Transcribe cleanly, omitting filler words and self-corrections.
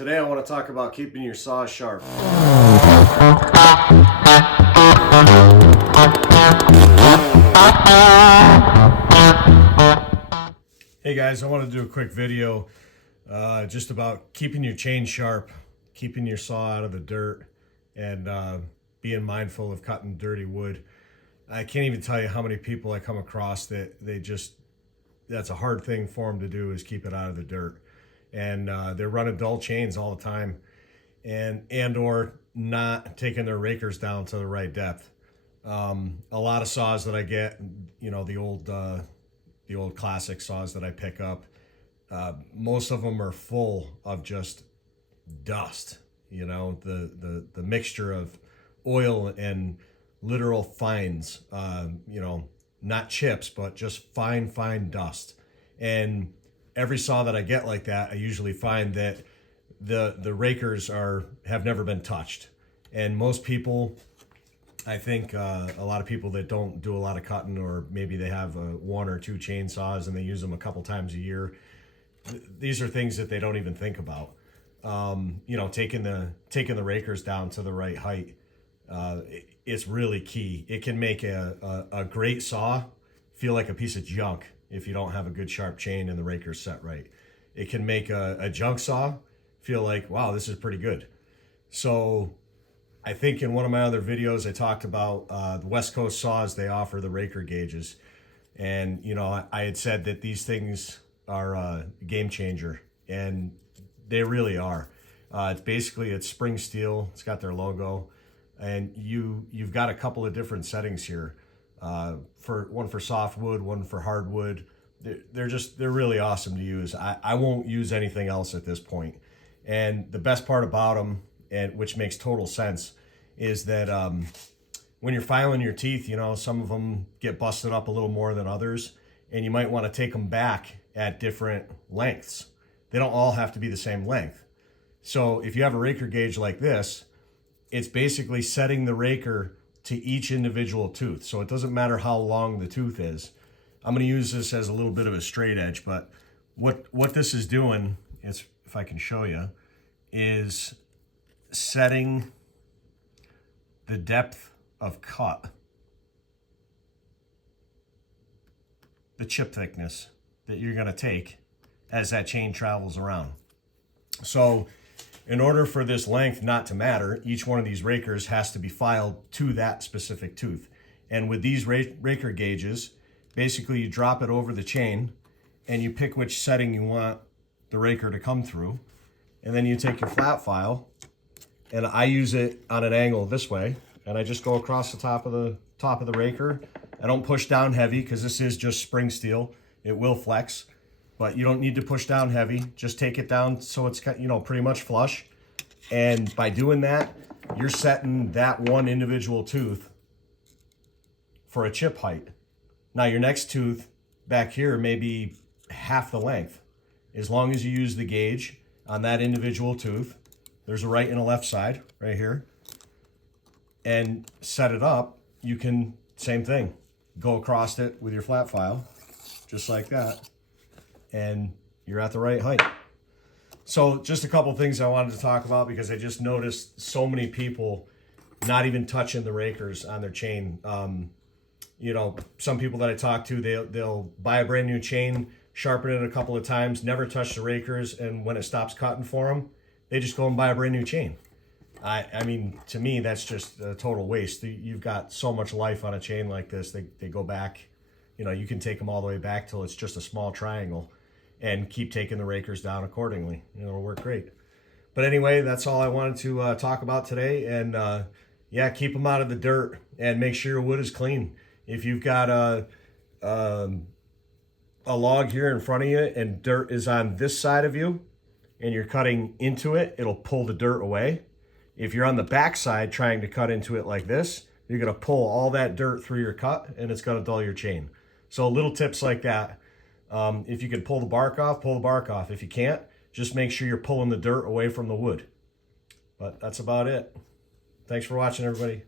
Today I want to talk about keeping your saw sharp. Hey guys, I want to do a quick video just about keeping your chain sharp, keeping your saw out of the dirt, and being mindful of cutting dirty wood. I can't even tell you how many people I come across that that's a hard thing for them to do, is keep it out of the dirt. And they're running dull chains all the time, and or not taking their rakers down to the right depth. A lot of saws that I get, you know, the old classic saws that I pick up, most of them are full of just dust. You know, the mixture of oil and literal fines. You know, not chips, but just fine dust. And every saw that I get like that, I usually find that the rakers have never been touched. And most people, I think a lot of people that don't do a lot of cutting, or maybe they have one or two chainsaws and they use them a couple times a year, these are things that they don't even think about. You know, taking the rakers down to the right height is really key. It can make a great saw feel like a piece of junk if you don't have a good sharp chain and the raker's set right. It can make a junk saw feel like, wow, this is pretty good. So I think in one of my other videos I talked about the West Coast saws. They offer the raker gauges, and you know, I had said that these things are a game changer, and they really are. It's spring steel. It's got their logo, and you've got a couple of different settings here. For one for softwood, one for hardwood. They're really awesome to use. I won't use anything else at this point. And the best part about them, and which makes total sense, is that when you're filing your teeth, you know, some of them get busted up a little more than others, and you might want to take them back at different lengths. They don't all have to be the same length. So if you have a raker gauge like this, it's basically setting the raker to each individual tooth. So it doesn't matter how long the tooth is. I'm going to use this as a little bit of a straight edge, but what this is doing is, if I can show you, is setting the depth of cut, the chip thickness that you're going to take as that chain travels around. So in order for this length not to matter, each one of these rakers has to be filed to that specific tooth. And with these raker gauges, basically you drop it over the chain and you pick which setting you want the raker to come through. And then you take your flat file, and I use it on an angle this way, and I just go across the top of the raker. I don't push down heavy because this is just spring steel. It will flex, but you don't need to push down heavy. Just take it down so it's, you know, pretty much flush. And by doing that, you're setting that one individual tooth for a chip height. Now your next tooth back here may be half the length. As long as you use the gauge on that individual tooth, there's a right and a left side right here, and set it up, you can, same thing, go across it with your flat file, just like that, and you're at the right height. So just a couple things I wanted to talk about, because I just noticed so many people not even touching the rakers on their chain. You know, some people that I talk to, they'll buy a brand new chain, sharpen it a couple of times, never touch the rakers, and when it stops cutting for them, they just go and buy a brand new chain. I mean, to me, that's just a total waste. You've got so much life on a chain like this. They go back, you know, you can take them all the way back till it's just a small triangle, and keep taking the rakers down accordingly. You know, it'll work great. But anyway, that's all I wanted to talk about today. And yeah, keep them out of the dirt, and make sure your wood is clean. If you've got a log here in front of you and dirt is on this side of you and you're cutting into it, it'll pull the dirt away. If you're on the back side trying to cut into it like this, you're going to pull all that dirt through your cut, and it's going to dull your chain. So little tips like that. If you can pull the bark off, pull the bark off. If you can't, just make sure you're pulling the dirt away from the wood. But that's about it. Thanks for watching, everybody.